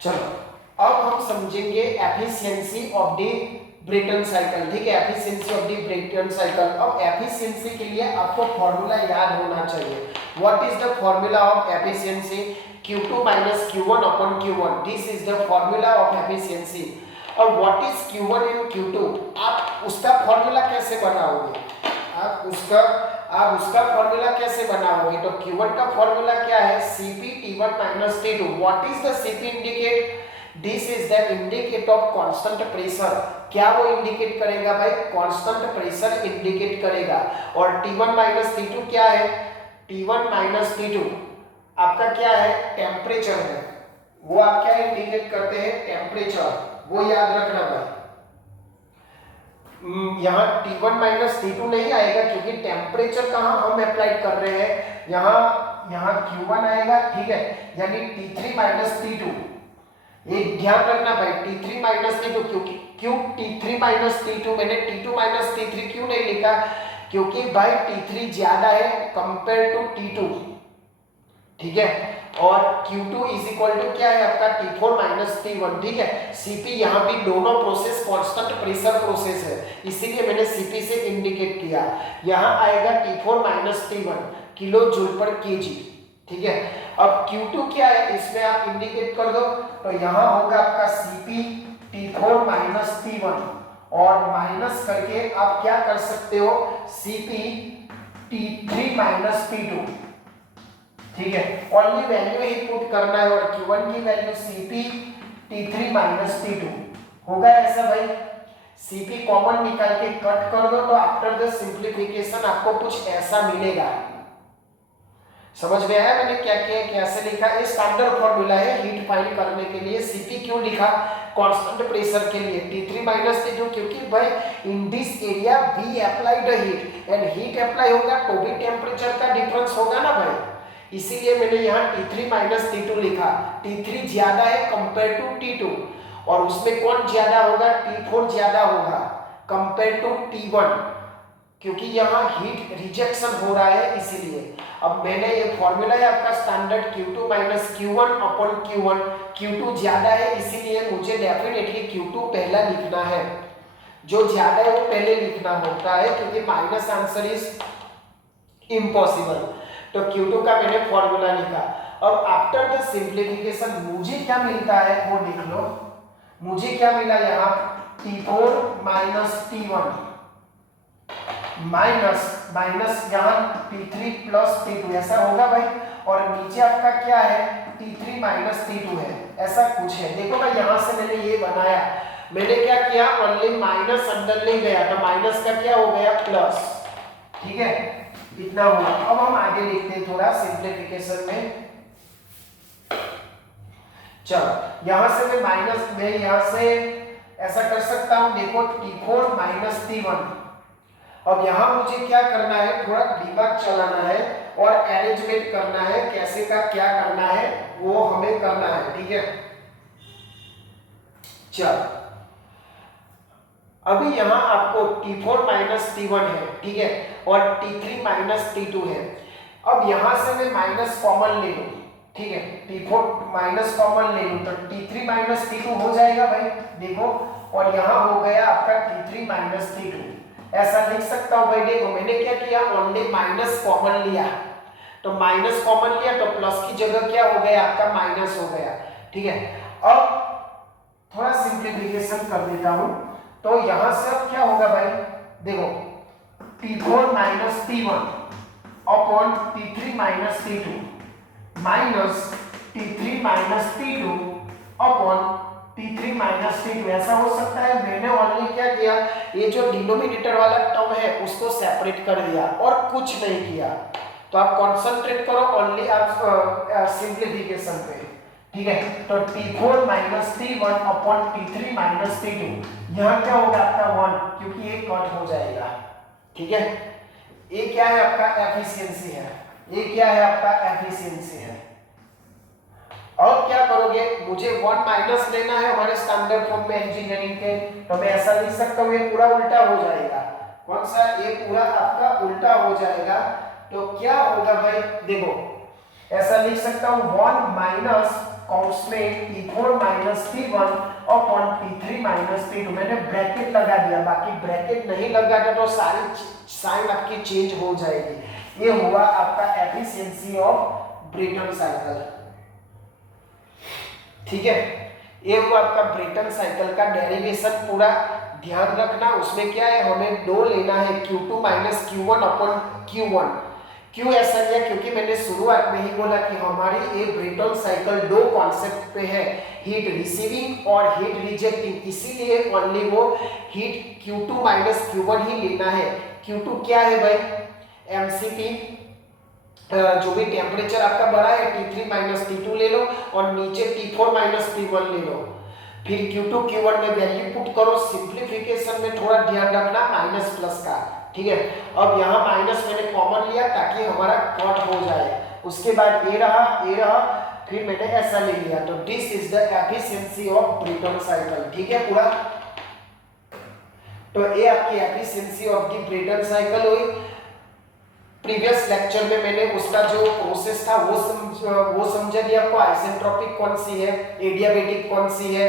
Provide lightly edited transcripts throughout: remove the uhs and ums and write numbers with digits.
चलो अब हम समझेंगे efficiency of the Brayton cycle. ठीक है, efficiency of the Brayton cycle. अब एफिशिएंसी के लिए आपको फॉर्मूला याद होना चाहिए। What is the formula of efficiency? Q2 minus Q1 upon Q1, this is the formula of efficiency। और what is Q1 and Q2? आप उसका फॉर्मूला कैसे बनाओगे? आप उसका फॉर्मूला कैसे बनाओगे? तो Q1 का फॉर्मूला क्या है? Cp T1 minus T2। What is the Cp indicate? This is the indicate of constant pressure। क्या वो इंडिकेट करेगा भाई? कांस्टेंट प्रेशर इंडिकेट करेगा। और T1 minus T2 क्या है? T1 minus T2 आपका क्या है? टेम्परेचर है। वो आप क्या इंडिकेट करते हैं? टेम्परेचर। वो याद रखना भाई। यहाँ T1 माइनस T2 नहीं आएगा क्योंकि टेम्परेचर कहाँ हम अप्लाई कर रहे हैं? यहाँ Q1 आएगा। ठीक है, यानी T3 माइनस T2। एक ध्यान रखना भाई, T3 माइनस T2। क्यों T3 माइनस T2? मैंने T2 माइनस T3 क्यों नहीं लिखा? क्योंकि भाई T3 ज्यादा है कंपेयर टू T2। ठीक है, और Q2 इज इक्वल टू क्या है आपका? T4 minus T1। ठीक है, Cp यहाँ भी दोनों प्रोसेस कांस्टेंट प्रेशर प्रोसेस है, इसीलिए मैंने Cp से इंडिकेट किया। यहाँ आएगा T4 minus T1 kilo joule पर केजी। ठीक है, अब Q2 क्या है इसमें आप इंडिकेट कर दो, तो यहाँ होगा आपका Cp T4 माइनस T1 और माइनस करके आप क्या कर सकते हो? Cp T3 minus T2। ठीक है, ओनली वैल्यू ही पुट करना है और Q1 की value Cp T3 minus T2 होगा। ऐसा भाई Cp कॉमन निकाल के कट कर दो तो आफ्टर द सिंप्लीफिकेशन आपको कुछ ऐसा मिलेगा। समझ में आया मैंने क्या किया, कैसे लिखा? ये स्टैंडर्ड फॉर्मूला है हीट फाइंड करने के लिए। Cp क्यों लिखा? कांस्टेंट प्रेशर के लिए। T3 माइनस T2 क्योंकि भाई in this area we applied heat and heat apply होगा तो भी टेम्परेचर का डिफरेंस होगा ना भाई, इसीलिए मैंने यहाँ T3 माइनस T2 लिखा। T3 ज्यादा है कंपेयर टू T2 और उसमें कौन ज्यादा होगा? T4 ज्यादा होगा कंपेयर टू T1 क्योंकि यहाँ हीट रिजेक्शन हो रहा है इसीलिए। अब मैंने ये फॉर्मूला है आपका standard Q2 minus Q1 upon Q1। Q2 ज्यादा है इसीलिए मुझे डेफिनेटली Q2 पहला लिखना है। जो ज्यादा है वो पहले लिखना होता है क्योंकि माइनस आंसर इज इम्पॉसिबल। तो Q2 का मैंने फॉर्मूला लिखा। अब आफ्टर द सिंप्लीफिकेशन मुझे क्या मिलता है वो लिख लो। मुझे क्या मिला यहाँ? T4 माइनस T1 माइनस यहाँ T3 प्लस T2 ऐसा होगा भाई, और नीचे आपका क्या है? T3 माइनस T2 है, ऐसा कुछ है। देखो भाई यहाँ से मैंने ये बनाया, मैंने क्या किया? ओनली माइनस अंदर ले गया तो माइनस का क्या हो गया? प्लस। ठीक है, इतना हुआ। अब हम आगे लिखते हैं थोड़ा सिंप्लीफिकेशन में। चलो यहाँ से मैं यहाँ से ऐसा कर सकता हूँ, देखो T4 माइनस T1। अब यहाँ मुझे क्या करना है? थोड़ा दिमाग चलाना है और अरेंजमेंट करना है, कैसे का क्या करना है वो हमें करना है। ठीक है, चलो अभी यहाँ आपको T4 माइनस T1 है, ठीक है, और T3 माइनस T2 है। अब यहाँ से मैं माइनस कॉमन ले लूँ। ठीक है, T4 माइनस कॉमन ले लूँ तो T3 माइनस T2 हो जाएगा भाई, देखो, और यहाँ हो गया आपका T3 माइनस T2। ऐसा लिख सकता हूँ भाई। देखो मैंने क्या किया? ओनली माइनस कॉमन लिया, तो माइनस कॉमन लिया तो प्लस की जगह क्या हो गया? आपका माइनस हो गया। ठीक है, अब थोड़ा सिंप्लीफिकेशन कर देता हूँ तो यहां से अब क्या होगा भाई? देखो T4 minus T1 upon T3 minus T2 minus T3 minus T2 upon T3 minus T2। ऐसा हो सकता है। मैंने ऑलरेडी क्या किया? ये जो डिनोमिनेटर वाला टर्म है उसको सेपरेट कर दिया और कुछ नहीं किया। तो आप कॉन्सेंट्रेट करो ओनली आप सिंप्लीफिकेशन पे। ठीक है, तो T4 minus T1 upon T3 minus T2, यहाँ क्या होगा आपका 1 क्योंकि ये कट हो जाएगा। ठीक है, ये क्या है? आपका एफिशिएंसी है। ये क्या है? आपका एफिशिएंसी है। और क्या करोगे? मुझे 1 माइनस लेना है हमारे स्टैंडर्ड फॉर्म में इंजीनियरिंग के, तो मैं ऐसा लिख सकता हूँ, ये पूरा उल्टा हो जाएगा। कौन सा? ये पूरा आपका उल्टा हो जाएगा। तो क्या होगा भाई? देखो ऐसा लिख सकता हूँ 1 माइनस कॉस में T4 minus T1 upon T3 minus T2। मैंने ब्रैकेट लगा दिया, बाकी ब्रैकेट नहीं लगाना तो सारी साइन आपकी चेंज हो जाएगी। ये हुआ आपका एफिशिएंसी ऑफ ब्रेटन साइकिल। ठीक है, ये हुआ आपका ब्रेटन साइकिल का डेरिवेशन। पूरा ध्यान रखना, उसमें क्या है, हमें दो लेना है Q2 minus Q1 upon Q1। क्यों ऐसा किया, क्योंकि मैंने शुरुआत में ही बोला कि हमारी ये ब्रेटन साइकिल दो कॉन्सेप्ट पे है, हीट रिसीविंग और हीट रिजेक्टिंग, इसीलिए ओनली वो हीट Q2 माइनस Q1 ही लेना है। Q2 क्या है भाई, एमसीपी, जो भी टेम्परेचर आपका बढ़ा है T3 माइनस T2 ले लो और नीचे T4 माइनस T1 ले लो, फिर Q2 Q1 में वैल्यू पुट करो। सिंप्लीफिकेशन में थोड़ा ध्यान रखना माइनस प्लस का, ठीक है। अब यहाँ माइनस मैंने कॉमन लिया ताकि हमारा कट हो जाए, उसके बाद ये रहा, फिर मैंने ऐसा ले लिया, तो this is the efficiency of Brayton cycle. ठीक है पूरा, तो ये आपकी efficiency of the Brayton cycle हुई। प्रीवियस लेक्चर में मैंने उसका जो प्रोसेस था वो समझा दिया आपको, आइसेंट्रोपिक कौन सी है, एडियाबेटिक कौन सी है,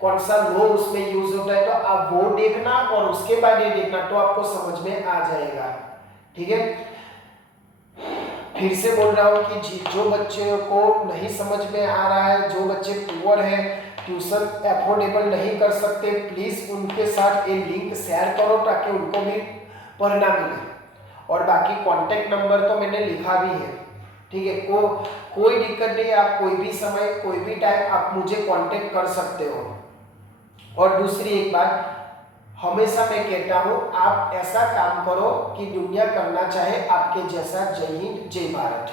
कौन सा लो उसमें यूज होता है, तो आप वो देखना और उसके बाद ये देखना, तो आपको समझ में आ जाएगा। ठीक है, फिर से बोल रहा हूँ कि जो बच्चे को नहीं समझ में आ रहा है, जो बच्चे पुअर है, ट्यूशन अफोर्डेबल नहीं कर सकते, प्लीज उनके साथ ये लिंक शेयर करो ताकि उनको भी पढ़ना मिले। और बाकी कांटेक्ट नंबर तो मैंने लिखा भी है, ठीक है। कोई दिक्कत नहीं है, आप कोई भी समय कोई भी टाइम आप मुझे कांटेक्ट कर सकते हो। और दूसरी एक बात, हमेशा मैं कहता हूँ, आप ऐसा काम करो कि दुनिया करना चाहे आपके जैसा। जय हिंद, जय भारत।